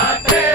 Mate.